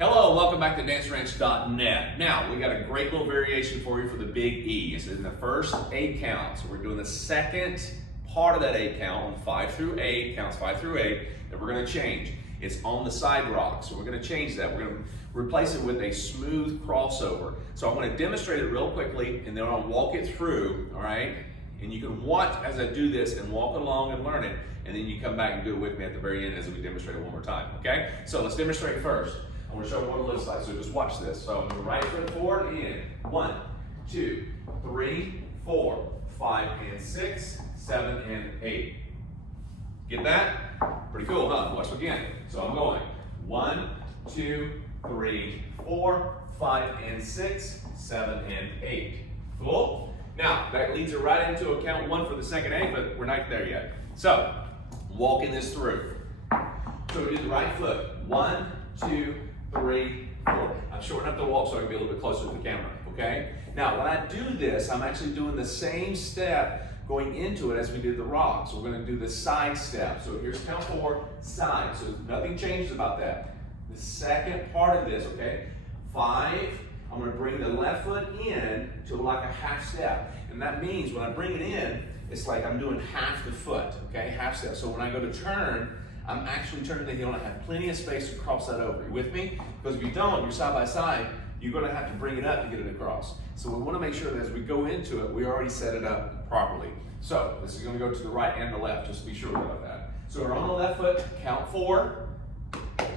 Hello, welcome back to DanceRanch.net. Now, we got a great little variation for you for the big E. It's in the first 8 count. So we're doing the second part of that 8 count on 5 through 8, counts 5 through 8, that we're gonna change. It's on the side rock, so we're gonna change that. We're gonna replace it with a smooth crossover. So I'm gonna demonstrate it real quickly, and then I'll walk it through, all right? And you can watch as I do this and walk along and learn it, and then you come back and do it with me at the very end as we demonstrate it one more time, okay? So let's demonstrate first. I'm going to show you what it looks like, so just watch this. So I'm going to right foot forward and 1, 2, 3, 4, 5, and 6, 7, and 8. Get that? Pretty cool, huh? Watch again. So I'm going 1, 2, 3, 4, 5, and 6, 7, and 8. Cool? Now, that leads it right into a count 1 for the second 8, but we're not there yet. So, walking this through. So we do the right foot. 1, 2, 3, 4. I'm shortening up the walk so I can be a little bit closer to the camera, okay? Now, when I do this, I'm actually doing the same step going into it as we did the rock. So we're gonna do the side step. So here's count 4, side. So nothing changes about that. The second part of this, okay? 5, I'm gonna bring the left foot in to like a half step. And that means when I bring it in, it's like I'm doing half the foot, okay? Half step. So when I go to turn, I'm actually turning the heel and I have plenty of space to cross that over. You with me? Because if you don't, you're side by side, you're gonna have to bring it up to get it across. So we wanna make sure that as we go into it, we already set it up properly. So this is gonna go to the right and the left, just to be sure about that. So we're on the left foot, count 4.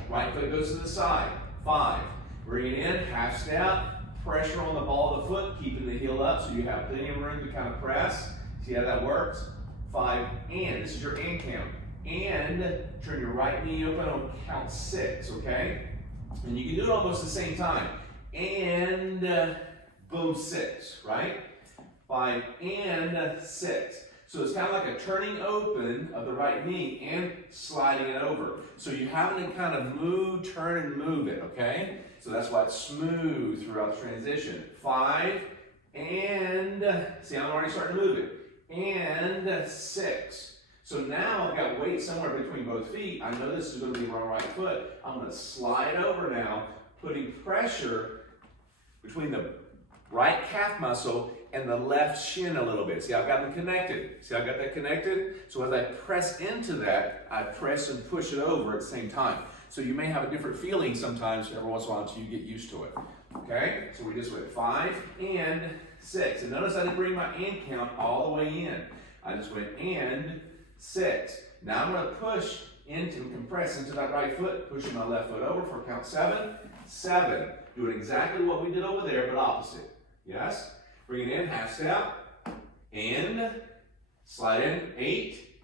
Right foot goes to the side, 5. Bring it in, half step, pressure on the ball of the foot, keeping the heel up so you have plenty of room to kind of press. See how that works? 5, and this is your and count. And turn your right knee open on count 6, okay? And you can do it almost at the same time. And boom, 6, right? 5 and 6. So it's kind of like a turning open of the right knee and sliding it over. So you're having to kind of move, turn, and move it, okay? So that's why it's smooth throughout the transition. 5 and, see, I'm already starting to move it. And 6. So now I've got weight somewhere between both feet. I know this is going to be my right foot. I'm going to slide over now, putting pressure between the right calf muscle and the left shin a little bit. See, I've got them connected. See, I've got that connected? So as I press into that, I press and push it over at the same time. So you may have a different feeling sometimes every once in a while until you get used to it. Okay? So we just went 5 and 6. And notice I didn't bring my and count all the way in. I just went and 6. Now I'm going to push into and compress into that right foot, pushing my left foot over for count 7. 7. Doing exactly what we did over there, but opposite. Yes? Bring it in, half step, and slide in, 8.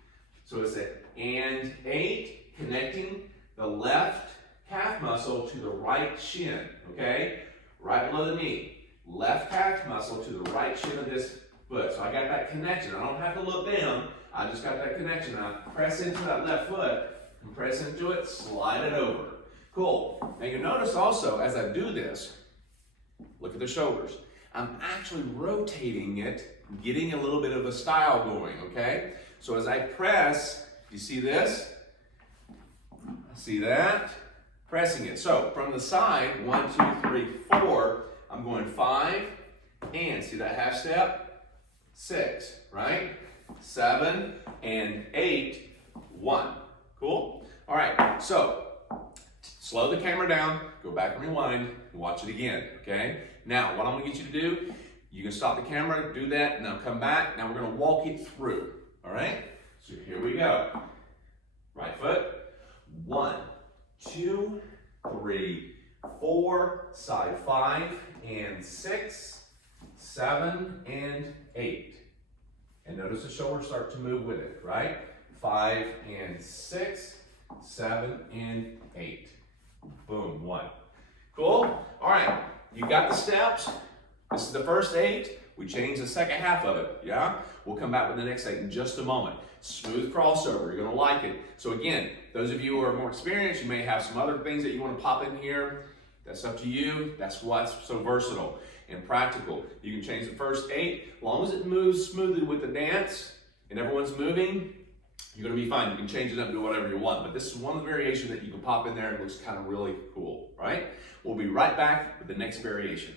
So it's an and 8, connecting the left calf muscle to the right shin, okay? Right below the knee. Left calf muscle to the right shin of this foot. So I got that connection. I don't have to look down. I just got that connection. I press into that left foot, and press into it, slide it over. Cool. Now you notice also, as I do this, look at the shoulders. I'm actually rotating it, getting a little bit of a style going, okay? So as I press, you see this? See that? Pressing it. So from the side, 1, 2, 3, 4, I'm going 5, and see that half step? 6, right? 7 and 8, 1. Cool? All right, so slow the camera down, go back and rewind, and watch it again, okay? Now, what I'm gonna get you to do, you can stop the camera, do that, now come back. Now we're gonna walk it through, all right? So here we go. Right foot, 1, 2, 3, 4, side 5 and 6, 7 and 8. And notice the shoulders start to move with it, right? 5 and 6, 7 and 8. Boom, 1. Cool? All right, you got the steps. This is the first 8. We changed the second half of it, yeah? We'll come back with the next 8 in just a moment. Smooth crossover, you're gonna like it. So again, those of you who are more experienced, you may have some other things that you wanna pop in here. That's up to you. That's what's so versatile and practical. You can change the first 8. As long as it moves smoothly with the dance and everyone's moving, you're gonna be fine. You can change it up and do whatever you want, but this is one of the variations that you can pop in there and it looks kind of really cool, right? be right back with the next variation.